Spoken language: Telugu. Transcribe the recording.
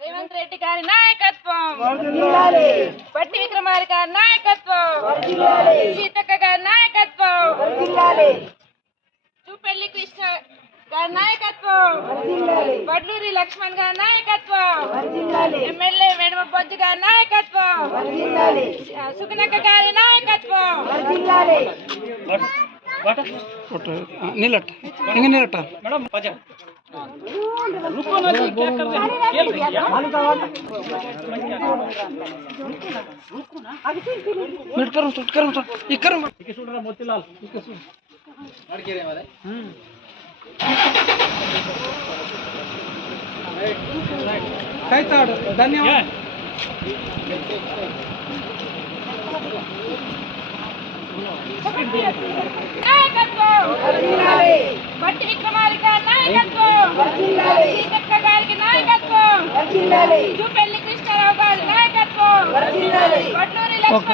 రేవంత్ రెడ్డి గారి నాయకత్వం, బట్టి విక్రమార్క నాయకత్వం, సీతక్క గారి నాయకత్వం, చూపెల్లి కృష్ణ గారి నాయకత్వం, వడ్లూరి లక్ష్మణ్ గారి నాయకత్వం, ఎమ్మెల్యే వేణుమ బొజ్జు గారి నాయకత్వం, సుకనక్క గారి నాయకత్వం. నీలట్ట ಹಿಂಗೆ ನೀಲಟ್ಟ ಧನ್ಯವಾದ. బట్టి విక్రమార్క నాయకత్వం, సీతక్క గారికి నాయకత్వం, చూపెల్లి కృష్ణారావు గారి నాయకత్వం, వడ్లూరి లక్ష్మణ్